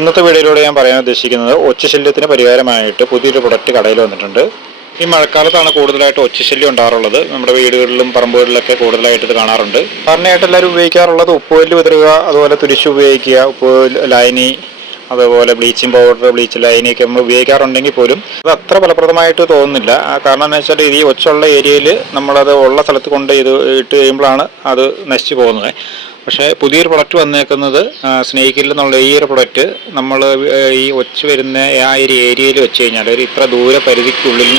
ഇന്നത്തെ വീഡിയോയിലൂടെ ഞാൻ പറയാൻ ഉദ്ദേശിക്കുന്നത് ഒച്ചശല്യത്തിന് പരിഹാരമായിട്ട് പുതിയൊരു പ്രൊഡക്റ്റ് കടയിൽ വന്നിട്ടുണ്ട്. ഈ മഴക്കാലത്താണ് കൂടുതലായിട്ട് ഒച്ചശല്യം ഉണ്ടാറുള്ളത് നമ്മുടെ വീടുകളിലും പറമ്പുകളിലൊക്കെ കൂടുതലായിട്ട് ഇത് കാണാറുണ്ട്. സാധാരണയായിട്ട് എല്ലാവരും ഉപയോഗിക്കാറുള്ളത് ഉപ്പുവല്ല് വിതറുക അതുപോലെ തുരിശ് ഉപയോഗിക്കുക ഉപ്പ് ലൈനി അതുപോലെ ബ്ലീച്ചിങ് പൗഡർ ബ്ലീച്ച് ലൈനി ഒക്കെ നമ്മൾ ഉപയോഗിക്കാറുണ്ടെങ്കിൽ പോലും അത് അത്ര ഫലപ്രദമായിട്ട് തോന്നുന്നില്ല. കാരണം എന്ന് വെച്ചാൽ ഈ ഒച്ചുള്ള ഏരിയയിൽ നമ്മളത് ഉള്ള സ്ഥലത്ത് കൊണ്ട് ഇത് ഇട്ട് കഴിയുമ്പോഴാണ് അത് നശിച്ചു പോകുന്നത്. പക്ഷേ പുതിയൊരു പ്രൊഡക്റ്റ് വന്നേക്കുന്നത് സ്നേഹിക്കില്ല എന്നുള്ള ഈ ഒരു പ്രൊഡക്റ്റ് നമ്മൾ ഈ ഒച്ച് വരുന്ന ആ ഒരു ഏരിയയിൽ വെച്ച് കഴിഞ്ഞാൽ ഒരു ഇത്ര ദൂര പരിധിക്കുള്ളിൽ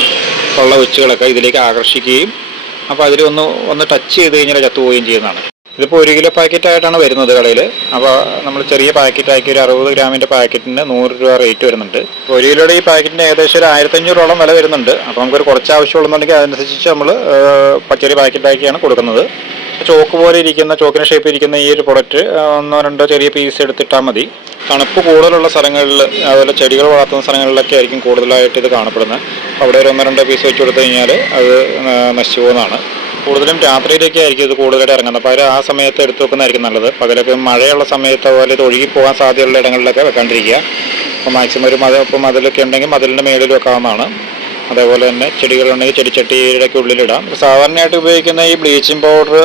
ഉള്ള ഒച്ചുകളൊക്കെ ഇതിലേക്ക് ആകർഷിക്കുകയും അപ്പോൾ അതിൽ ഒന്ന് ഒന്ന് ടച്ച് ചെയ്ത് കഴിഞ്ഞാൽ ചത്തുപോവുകയും ചെയ്യുന്നതാണ്. ഇതിപ്പോൾ ഒരു കിലോ പാക്കറ്റായിട്ടാണ് വരുന്നത് കടയിൽ. അപ്പോൾ നമ്മൾ ചെറിയ പാക്കറ്റാക്കി ഒരു അറുപത് ഗ്രാമിന്റെ പാക്കറ്റിന് നൂറ് രൂപ റേറ്റ് വരുന്നുണ്ട്. ഒരു കിലോയുടെ ഈ പാക്കറ്റിന് ഏകദേശം ഒരു ആയിരത്തഞ്ഞൂറോളം വില വരുന്നുണ്ട്. അപ്പോൾ നമുക്കൊരു കുറച്ച് ആവശ്യമുള്ളതെന്നുണ്ടെങ്കിൽ അതനുസരിച്ച് നമ്മൾ ചെറിയ പാക്കറ്റാക്കിയാണ് കൊടുക്കുന്നത്. ചോക്ക് പോലെ ഇരിക്കുന്ന ചോക്കിന് ഷേപ്പ് ഇരിക്കുന്ന ഈ ഒരു പ്രൊഡക്റ്റ് ഒന്നോ രണ്ടോ ചെറിയ പീസ് എടുത്തിട്ടാൽ മതി. തണുപ്പ് കൂടുതലുള്ള സ്ഥലങ്ങളിൽ അതുപോലെ ചെടികൾ വളർത്തുന്ന സ്ഥലങ്ങളിലൊക്കെ ആയിരിക്കും കൂടുതലായിട്ട് ഇത് കാണപ്പെടുന്നത്. അവിടെ ഒരു ഒന്നോ രണ്ടോ പീസ് വെച്ച് കൊടുത്തു കഴിഞ്ഞാൽ അത് നശിച്ചു പോകുന്നതാണ്. കൂടുതലും രാത്രിയിലൊക്കെ ആയിരിക്കും ഇത് കൂടുതലായിട്ട് ഇറങ്ങുന്നത്. അപ്പോൾ അവർ ആ സമയത്ത് എടുത്തു വെക്കുന്നതായിരിക്കും നല്ലത്. പകലൊക്കെ മഴയുള്ള സമയത്ത് അതുപോലെ ഇത് ഒഴുകി പോകാൻ സാധ്യതയുള്ള ഇടങ്ങളിലൊക്കെ വെക്കാണ്ടിരിക്കുക. അപ്പോൾ മാക്സിമം ഒരു മത ഇപ്പോൾ മതിലൊക്കെ ഉണ്ടെങ്കിൽ മതിലിന്റെ മേളിൽ വെക്കാവുന്നതാണ് അതേപോലെ തന്നെ ചെടികളുണ്ടെങ്കിൽ ചെടിച്ചട്ടിയുടെ ഒക്കെ ഉള്ളിലിടാം. സാധാരണയായിട്ട് ഉപയോഗിക്കുന്ന ഈ ബ്ലീച്ചിങ് പൗഡർ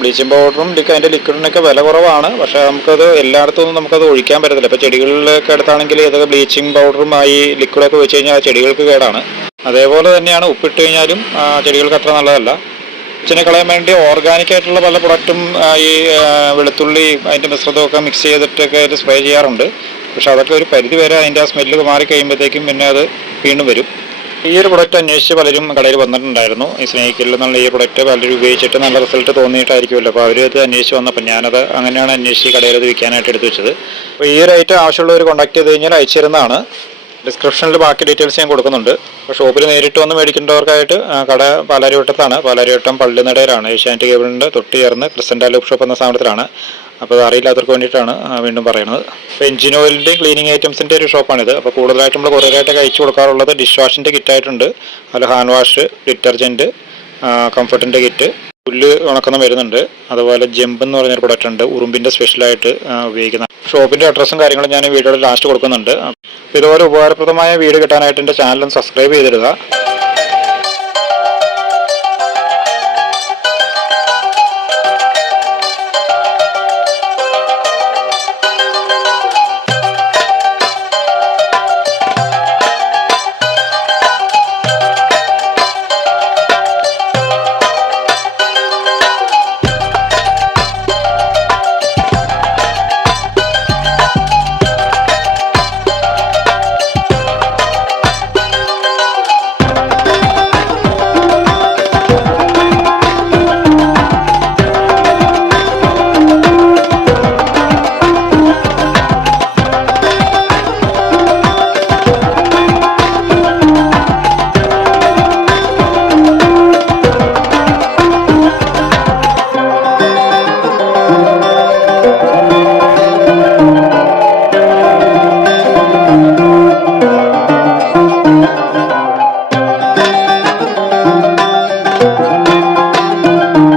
ബ്ലീച്ചിങ് പൗഡറും അതിന്റെ ലിക്വിഡിനൊക്കെ വില കുറവാണ്. പക്ഷേ നമുക്കത് എല്ലായിടത്തും നമുക്കത് ഒഴിക്കാൻ പറ്റത്തില്ല. ഇപ്പോൾ ചെടികളിലൊക്കെ അടുത്താണെങ്കിൽ ഇതൊക്കെ ബ്ലീച്ചിങ് പൗഡറും ആയി ലിക്വിഡൊക്കെ വെച്ച് കഴിഞ്ഞാൽ ചെടികൾക്ക് കേടാണ്. അതേപോലെ തന്നെയാണ് ഉപ്പിട്ട് കഴിഞ്ഞാലും ചെടികൾക്ക് അത്ര നല്ലതല്ല. ഇതിനെ കളയാൻ വേണ്ടി ഓർഗാനിക് ആയിട്ടുള്ള പല പ്രൊഡക്റ്റും ഈ വെളുത്തുള്ളി അതിന്റെ മിശ്രിതമൊക്കെ മിക്സ് ചെയ്തിട്ടൊക്കെ അതിൽ സ്പ്രേ ചെയ്യാറുണ്ട്. പക്ഷേ അതൊക്കെ ഒരു പരിധി വരെ അതിന്റെ ആ സ്മെല്ല് മാറി കഴിയുമ്പോഴത്തേക്കും പിന്നെ അത് വീണ്ടും വരും. ഈ ഒരു പ്രൊഡക്റ്റ് അന്വേഷിച്ച് പലരും കടയിൽ വന്നിട്ടുണ്ടായിരുന്നു. ഈ സ്നേഹിക്കിൽ എന്നുള്ള ഈ പ്രൊഡക്റ്റ് പലരും ഉപയോഗിച്ചിട്ട് നല്ല റിസൾട്ട് തോന്നിയിട്ടായിരിക്കുമല്ലോ. അപ്പോൾ അവർ ഇത് അന്വേഷിച്ച് വന്നപ്പോൾ ഞാനത് അങ്ങനെയാണ് അന്വേഷിച്ച് കടയിൽ ഇത് വിൽക്കാനായിട്ട് എടുത്തു വെച്ചത്. അപ്പോൾ ഈ ഒരു ഐറ്റം ആവശ്യമുള്ളവർ കോൺടാക്ട് ചെയ്ത് കഴിഞ്ഞാൽ അയച്ചു തരുന്നതാണ് ഡിസ്ക്രിപ്ഷനിൽ ബാക്കി ഡീറ്റെയിൽസ് ഞാൻ കൊടുക്കുന്നുണ്ട്. അപ്പോൾ ഷോപ്പിൽ നേരിട്ട് വന്ന് മേടിക്കേണ്ടവർക്കായിട്ട് കട പാലാരിവട്ടത്താണ്. പാലാരിവട്ടം പള്ളിനടയിലാണ്. ഏഷ്യാനെറ്റ് കേബിളിന്റെ തൊട്ട് ചേർന്ന് ക്രിസ്റ്റന്റ് ലൂപ്പ് ഷോപ്പ് എന്ന സ്ഥാപനത്തിലാണ്. അപ്പോൾ അത് അറിയില്ലാത്തവർക്ക് വേണ്ടിയിട്ടാണ് വീണ്ടും പറയുന്നത്. അപ്പോൾ എഞ്ചിൻ ഓയിലിന്റെയും ക്ലീനിങ് ഐറ്റംസിന്റെ ഒരു ഷോപ്പാണിത്. അപ്പോൾ കൂടുതലായിട്ട് നമ്മൾ കുറേയായിട്ട് അയച്ചു കൊടുക്കാറുള്ളത് ഡിഷ് വാഷിന്റെ കിറ്റായിട്ടുണ്ട്. അതിൽ ഹാൻഡ് വാഷ് ഡിറ്റർജന്റ് കംഫർട്ടിന്റെ കിറ്റ്. പുല്ല് ഉണക്കുന്ന വരുന്നുണ്ട്. അതുപോലെ ജമ്പ് എന്ന് പറഞ്ഞൊരു പ്രൊഡക്റ്റ് ഉണ്ട്. ഉറുമ്പിന്റെ സ്പെഷ്യലായിട്ട് ഉപയോഗിക്കുന്ന ഷോപ്പിന്റെ അഡ്രസ്സും കാര്യങ്ങളും ഞാൻ വീഡിയോയുടെ ലാസ്റ്റ് കൊടുക്കുന്നുണ്ട്. ഇതുപോലെ ഉപകാരപ്രദമായ വീഡിയോ കിട്ടാനായിട്ട് എന്റെ ചാനലും സബ്സ്ക്രൈബ് ചെയ്തിടുക.